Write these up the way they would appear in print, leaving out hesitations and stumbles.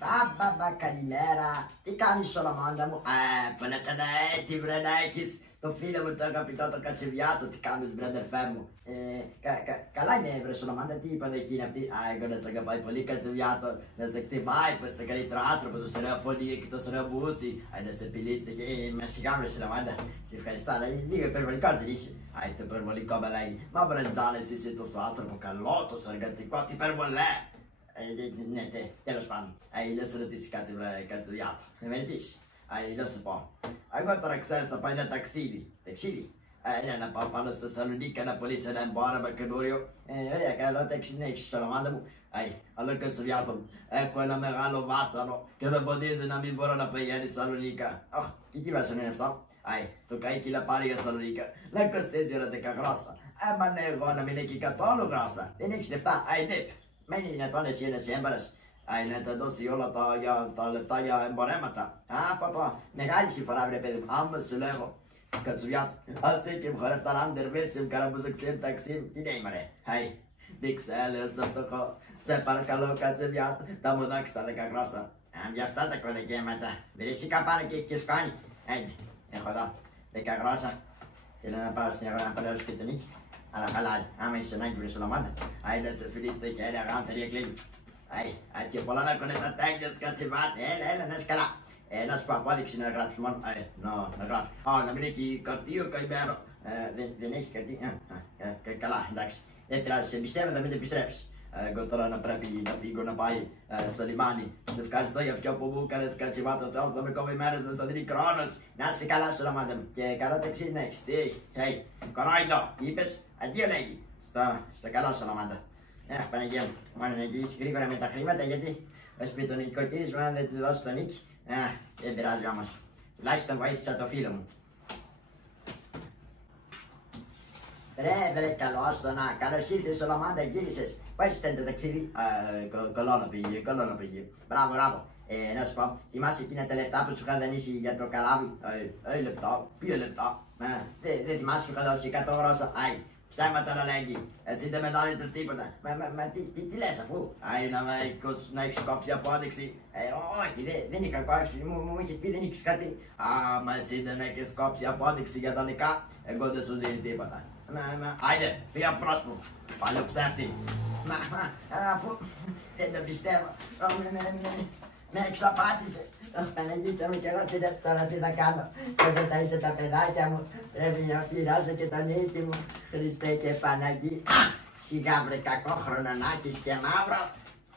Μπαμπα, καλημέρα. Τι κάνεις Σολομάντα μου? Παναταναέτη, βρενάκης. Το φίλο μου το αγαπητό το Κατσιβιάτο, τι κάνεις βρε αδερφέ μου? Καλά είναι βρε Σολομάντα, τι υποδοχή είναι αυτή? Εγώ να σε αγαπάει πολύ Κατσιβιάτο, να σε εκτιμάει, πως είστε καλύτερο άνθρωπο, το ωραίο φωνή και το ωραίο μπούσι. Να σε επιλύσετε και με σιγά βρε Σολομάντα. Σε ευχαριστώ, αλλά λίγο υπερβολικό δεν είσαι? Το υπερβολικό με λέγει. Μα βρεντζάλες είσαι τόσο άνθρωπο καλό, τόσο εργατικό, τι υπερβολέ. Ναι, τέλος πάντων. Να σε ρωτήσει κάτι βρε Κατσιβιάτο, να με ρωτήσει. Να σου πω. Εγώ τώρα ξέρεις θα πάει ένα ταξίδι. Ταξίδι. Ναι, να πάω πάνω στη Θεσσαλονίκη να πουλήσω ένα εμπόρευμα καινούριο. Ωραία, καλό ταξίδι έχεις Σολομάντα μου. Αλλά Κατσιβιάτο μου, έχω ένα μεγάλο βάσανο και δεν ποντίζει να μην μπορώ να πηγαίνει στη Θεσσαλονίκη. Και τι βάσανο είναι αυτό? Το καίκι να πάρει για Θεσσαλονίκη. Να κοστίζει ερωτικά γρόσα. Μα ναι, εγώ να μην έχει καθόλου γρόσα. Δεν έχεις λεφτά. Μένει δυνατόν εσύ ένας έμπαρας να τα δώσει όλα τα λεπτά για εμπορέματα? Παπα, μεγάλη συμφορά βρε παιδί μου. Άμα σου λέγω Κατσιβιάτο, ας και μου χαρακταράν τερβέσιμ, καραμπουζεξιμ, ταξιμ, τι νέιμα ρε? Δεν ξέρω, στο φτωχό, σε παρακαλώ Κατσιβιάτο, θα μου δώσεις τα 10 γρόσα. Για αυτά τα κολεγέματα, βρίσκα πάνω και έχει και σκόνη. Έχω εδώ 10 γρόσα, θέλω να πάω στην αγορά να παλαιώσω και τον νίκη. Αλλά χαλάει, άμα είσαι ανάγκη βρε Σολομάντα, να σε φιλήσει το χέρι, αγάπη, θα διακλίνει. Και πολλά να κονέ τα τέγγες Κατσιβιάτο, έλα, να είσαι καλά. Να σου πω απόδειξη να γράψεις μόνο, να γράψεις. Να μην έχει καρτίο καημένο. Δεν έχει καρτίο, καλά, εντάξει. Δεν πειράζει, σε εμπιστεύω να μην το επιστρέψεις. Εγώ τώρα να πρέπει να φύγω να πάει στο λιμάνι. Σε ευχαριστώ για αυτό που μου έκανες Κατσιβιάτο, ο Θεός να με κόβει μέρες να στα δίνει χρόνος. Να είσαι καλά Σολομάντα μου και καλό ταξίδι να έχεις. Κορόιδο, τι είπες? Αντίο λέγει. Στο καλό Σολομάντα. Παναγία μου, μόνο να γυρίσεις γρήγορα με τα χρήματα γιατί ο σπίτι νοικοκύρισμα αν δεν τη δώσει τον νίκη. Δεν πειράζει όμως. Τουλάχιστον βοήθησα το φίλο μου. Βρε, καλώς το να. Καλώς ήρθες Σολομάντα, γύρισες. Πώς ήταν το ταξίδι? Καλό να πήγε. Μπράβο. Να σου πω, θυμάσαι εκείνα τα λεφτά που σου είχα δανείσει για το καλάβι? Λεπτά, ποιο λεπτά? Δεν θυμάσαι σου είχα δώσει 100 γρόσα? Ψέματα να λέγει. Εσύ δεν με δώνησες τίποτα. Μα τι λες αφού? Να έχεις κόψει απόδειξη. Όχι, δεν είχα κόψει. Μου είχες πει δεν είχες χαρτί. Μα εσύ δεν έχεις κόψει απόδειξη για τα νικά. Εγώ δεν σου δίνει τίποτα. Άιντε, φύγα πρόσωπο. Παλιό ψεύτη. Αφού δεν το πιστεύω. Με εξαπάτησε. Παναγίτσα μου και εγώ τώρα τι θα κάνω? Πώς θα ταΐσω τα παιδάκια μου? Πρέπει να πληρώσω και τον νίκη μου. Χριστέ και Παναγί. Σιγά βρε κακόχρονο να έχεις και μαύρο.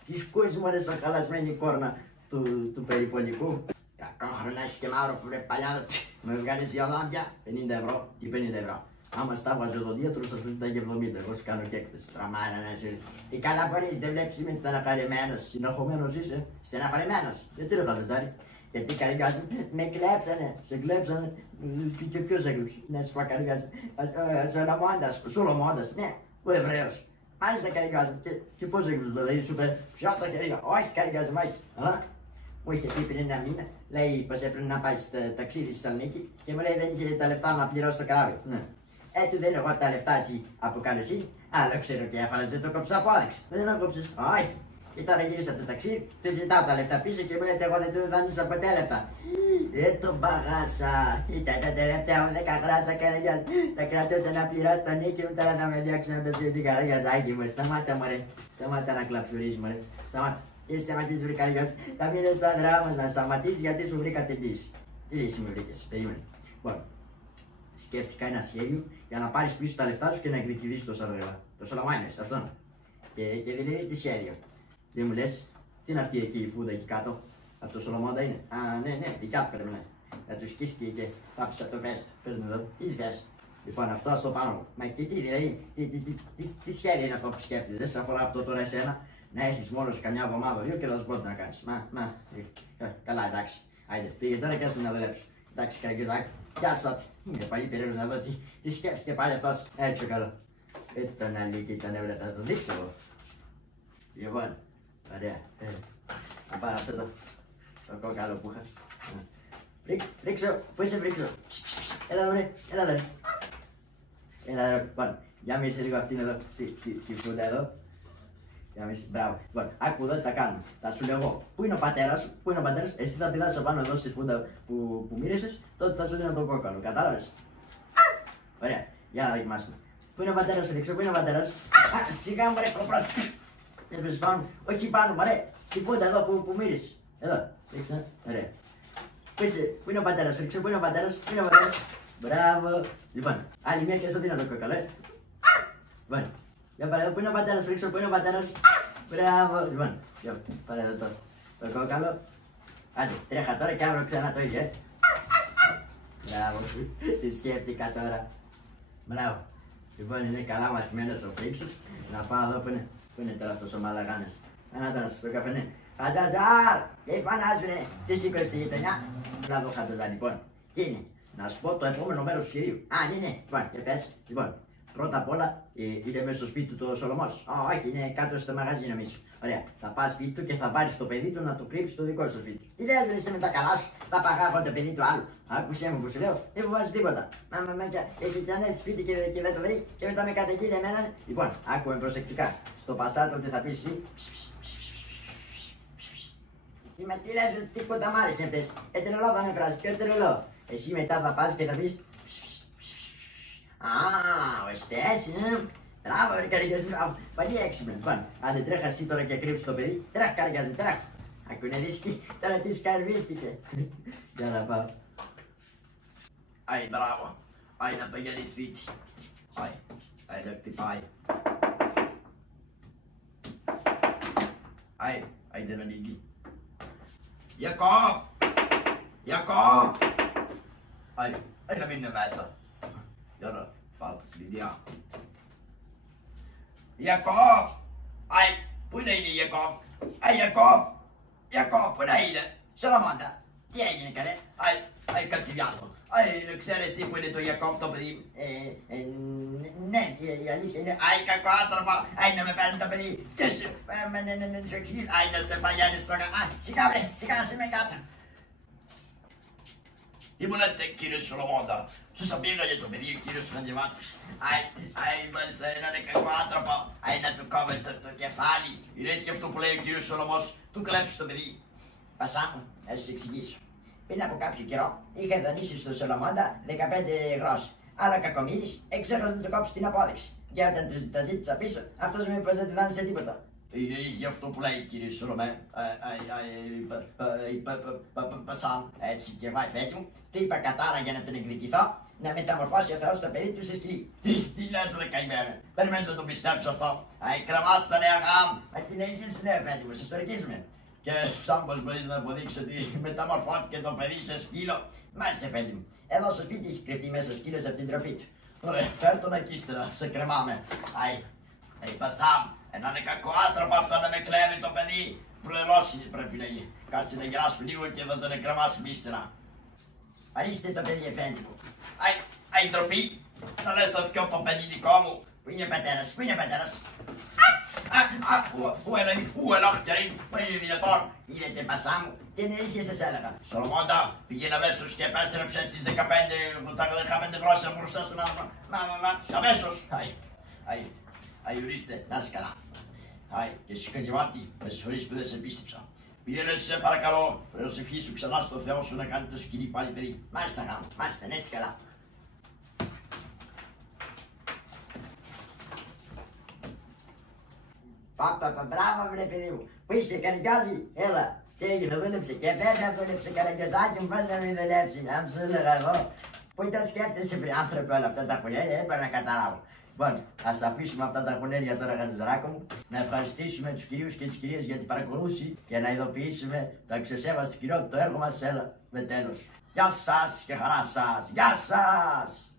Τι σκούεις μου ρε στο χαλασμένη κόρνα του περιπολικού. Κακόχρονο να έχεις και μαύρο που βρε παλιά. Με βγάλεις για δόντια 50 ευρώ ή 50 ευρώ. Άμα στα βάζω οδοντίατρο θα σου ζητάει και 70, εγώ σου κάνω και έκπληση. Τραμάρα να είσαι. Τι καλά μπορείς, δεν βλέπεις είμαι στεναχωρημένος. Συνοχωμένος είσαι, στεναχωρημένος. Γιατί ρε παλαιτζάρι? Γιατί καρδιάζει, με κλέψανε, σε κλέψανε. Και ποιος έκλεψε? Να σου πω καρδιάζει. Σολομώντας, ναι, ο Εβραίος. Μάλιστα καρδιάζει. Και πώς έκλεψε δηλαδή, σου είπε, ποιο τα χέρια? Όχι καρδιάζει, μάχη. Μου είχε πει πριν ένα μήνα, λέει πως έπρεπε να πάει στο ταξίδι στη Θεσσαλονίκη και μου λέει δεν είχε τα λεφτά να πληρώσει το καράβι. Του δίνω εγώ τα λεφτά έτσι από καλοσύνη, αλλά ξέρω και έφαλες δεν το κόψεις απόδειξη. Δεν το κόψεις? Όχι. Και τώρα γύρισα από το ταξίδι, του ζητάω τα λεφτά πίσω και μου λέτε εγώ δεν του δάνεισα ποτέ λεφτά. Τον παγάσα. Ήταν τα τελευταία μου 10 γράσα καραγιάς. Τα κρατούσα να πληρώσει τον νίκη μου, τώρα θα με διώξουν να το σου την καραγιαζάκι μου. Σταμάτα μωρέ, σταμάτα να κλαψουρείς μωρέ. Σταμάτα. Και σταματήσεις βρήκα καρδιάς, θα μείνεις στα δράμα να σταματήσεις γιατί σου βρήκα την λύση. Τι λύση μου βρήκες? Περίμενε. Λοιπόν, σκέφτηκα ένα σχέδιο για να πάρεις πίσω τα λεφτά σου και να εκδικηθείς το Σαρδελά. Το Σολομάνες, αυτόν. Και δηλαδή τι σχέδιο? Δεν μου λες, τι είναι αυτή εκεί η φούντα εκεί κάτω? Από το Σολομόντα είναι? Ναι, δικιά του πρέπει να είναι. Θα του σκίσει και πάψεις από το βέστο. Φέρνει εδώ. Τι θες? Λοιπόν, αυτό στο πάνω μου. Μα και τι δηλαδή, τι σχέδιο είναι αυτό που σκέφτεσαι? Δεν σε αφορά αυτό τώρα εσένα? Να έχεις μόνο σε καμιά εβδομάδα, 2 και θα σου πω τι να κάνεις. Καλά, εντάξει. Άιντε, πήγε τώρα και άσε να δουλέψω. Εντάξει, καραγκιουζάκι. Γεια σου τότε. Είναι πάλι περίεργος να δω τι σκέφτηκε πάλι αυτός. Έτσι καλό. Τον αλήτη τον έβρε, θα το δείξω εγώ. Λοιπόν, ωραία. Θα πάρω αυτό το κόκαλο που είχα. Ρίξω, πού είσαι Βρίξο? Έλα εδώ, έλα εδώ. Έλα εδώ, λοιπόν. Για μίλησε λίγο αυτήν εδώ, στη φούντα εδώ. Μπράβο. Λοιπόν, άκου εδώ τι θα κάνουμε. Θα σου λέω εγώ. Πού είναι ο πατέρας σου, πού είναι ο πατέρας, εσύ θα πηδάς απάνω εδώ στη φούντα που μύρισες, τότε θα σου δίνω το κόκαλο. Κατάλαβες. Ωραία, για να δοκιμάσουμε. Πού είναι ο πατέρας, Φρίξο, πού είναι ο πατέρας. Σιγά μου ρε κοπρός. Έπαιζες πάνω, όχι πάνω, μωρέ. Στη φούντα εδώ που μύρισες. Εδώ, Φρίξο, ωραία. Πού είναι ο πατέρας, Φρίξο, πού είναι ο πατέρας, πού είναι ο πατέρας. Μπράβο. Λοιπόν, άλλη μια και σου δίνω το κόκαλο, Λοιπόν, για πάρε εδώ, πού είναι ο πατέρας, Φρίξο, πού είναι ο πατέρας. Μπράβο. Λοιπόν, για πάρε εδώ το κόκαλο. Άντε, τρέχα τώρα και αύριο ξανά το ίδιο, Μπράβο, τι σκέφτηκα τώρα. Μπράβο. Λοιπόν, είναι καλά μαθημένος ο Φρίξος. Να πάω εδώ που είναι τώρα αυτός ο μαλαγάνας. Ανά στο καφενέ. Χατζαζάρ! Τι φανάζουνε, τι σήκωσε στη γειτονιά. Μπράβο, Χατζαζάρ, λοιπόν. Τι είναι, να σου πω το επόμενο μέρος του σχεδίου. Ναι. Λοιπόν, και πες. Λοιπόν, πρώτα απ' όλα είναι μέσα στο σπίτι του το Σολομός. Όχι, είναι κάτω στο μαγαζί νομίζω. Ωραία. Θα πας σπίτι του και θα πάρεις το παιδί του να το κρύψει στο δικό σου σπίτι. Τι λες, βρε, είσαι με τα καλά σου. Παπαγάγω το παιδί του άλλου. Άκουσέ μου που σου λέω, δεν φοβάσαι τίποτα. Έχει κι αν έρθει σπίτι και δεν το βρει και μετά με καταγγείλει εμένα. Λοιπόν, άκουμε προσεκτικά. Στο πασάτο τι θα πεις εσύ. Τι λες, τίποτα μ' άρεσε αυτές. Τρελό θα με πράσει, πιο τρελό. Εσύ μετά θα πας και θα πεις. Ο Εστές, Μπράβο, ρε καρδιάς, πολύ έξυπνο. Λοιπόν, άντε τρέχα εσύ τώρα και κρύψει το παιδί. Τρέχα, καρδιάς μου, τρέχα. Ακούνε δίσκη, τώρα τι σκαρβίστηκε. Για να πάω. Μπράβο. Να πηγαίνει σπίτι. Δεν χτυπάει. Δεν ανοίγει. Ιακώβ! Να μην είναι μέσα. Για να πάω τα κλειδιά. Ιακώβ! Πού είναι η Ιακώβ? Ιακώβ, πού είναι? Σολομώντα, τι έγινε καλέ? Κατσιβιάτο. Δεν ξέρεις εσύ που είναι το Ιακώβ το παιδί? Ναι, η αλήθεια είναι. Κακό άνθρωπο, να με παίρνει το παιδί. Τι σου, να σου εξηγήσει. Να σε παγιάνεις τώρα. Σιγά βρε, σιγά να σε με κάτω. Τι μου λέτε κύριε Σολομώντα, σας απήγαγε το παιδί ο κύριος Φραντζεβάτος. Μάλιστα έναν κακό άνθρωπο, να του κόβει το κεφάλι. Είναι έτσι και αυτό που λέει ο κύριος Σολομός, του κλέψει το παιδί. Πασά μου, να σας εξηγήσω. Πριν από κάποιο καιρό είχα δανείσει στον Σολομώντα 15 γρόσια. Αλλά κακομοίρης εξέχασε να του κόψει την απόδειξη. Και όταν του τα ζήτησα πίσω, αυτός μου είπε ότι δεν δάνεισε τίποτα. Είναι ίδιο αυτό που λέει κύριε Σολομέ. Πασάμ, έτσι και εγώ φέτη μου. Του είπα κατάρα για να τον εκδικηθώ, να μεταμορφώσει ο Θεός το παιδί του σε σκυλί. Τι λες ρε καημένα, περιμένεις να το πιστέψω αυτό. Κρεμάστε νέα γάμ. Την έτσι ναι φέτη μου, σας το ορκίζουμε. Και σαν πως μπορείς να αποδείξεις ότι μεταμορφώθηκε το παιδί σε σκύλο. Μάλιστα φέτη μου, εδώ στο σπίτι έχει κρυφτεί μέσα ο σκύλος από την τροπή του. Ωραία, φέρ' τον εκεί ύστερα, σε κρεμάμε. Πασάμ, να είναι κακό άνθρωπο αυτό να με κλέβει το παιδί. Πληρώσει πρέπει να γίνει. Κάτσε να γυράσουμε λίγο και θα τον κρεμάσουμε ύστερα. Αρίστε το παιδί εφέντη μου. Ντροπή, να λες το θκιό το παιδί δικό μου. Πού είναι ο πατέρας, πού είναι ο πατέρας? Πού ελάχτερη, πού είναι δυνατόν? Είδατε Πασά μου, την αλήθεια σας έλεγα. Σολομώντα, πήγαινε αμέσως και επέστρεψε τις 15 γρόσια μπροστά στον άνθρωπο. Αμέσως. Ορίστε, να είσαι καλά. Και εσύ Χατζηβάτη, με συγχωρείς που δεν σε πίστεψα. Πήγαινε σε παρακαλώ, προσευχήσου ξανά στο Θεό σου να κάνει το σκυλί πάλι παιδί. Μάλιστα γάμο, μάλιστα, να είσαι καλά. Μπράβο βρε παιδί μου, που είσαι καρδιάζει, έλα, τι έγινε, δούλεψε και βέβαια δούλεψε καραγκιαζάκι μου, πας να μην δουλέψει, αν σου έλεγα εγώ. Που ήταν σκέφτεσαι πριν άνθρωπε όλα αυτά τα κουνέλια, δεν μπορώ να καταλάβω. Λοιπόν, ας αφήσουμε αυτά τα κουνέλια τώρα Χατζηζαράκο μου, να ευχαριστήσουμε τους κυρίους και τις κυρίες για την παρακολούθηση και να ειδοποιήσουμε το αξιοσέβαστο κοινό το έργο μας, έλα, με τέλος. Γεια σας και χαρά σας, γεια σας!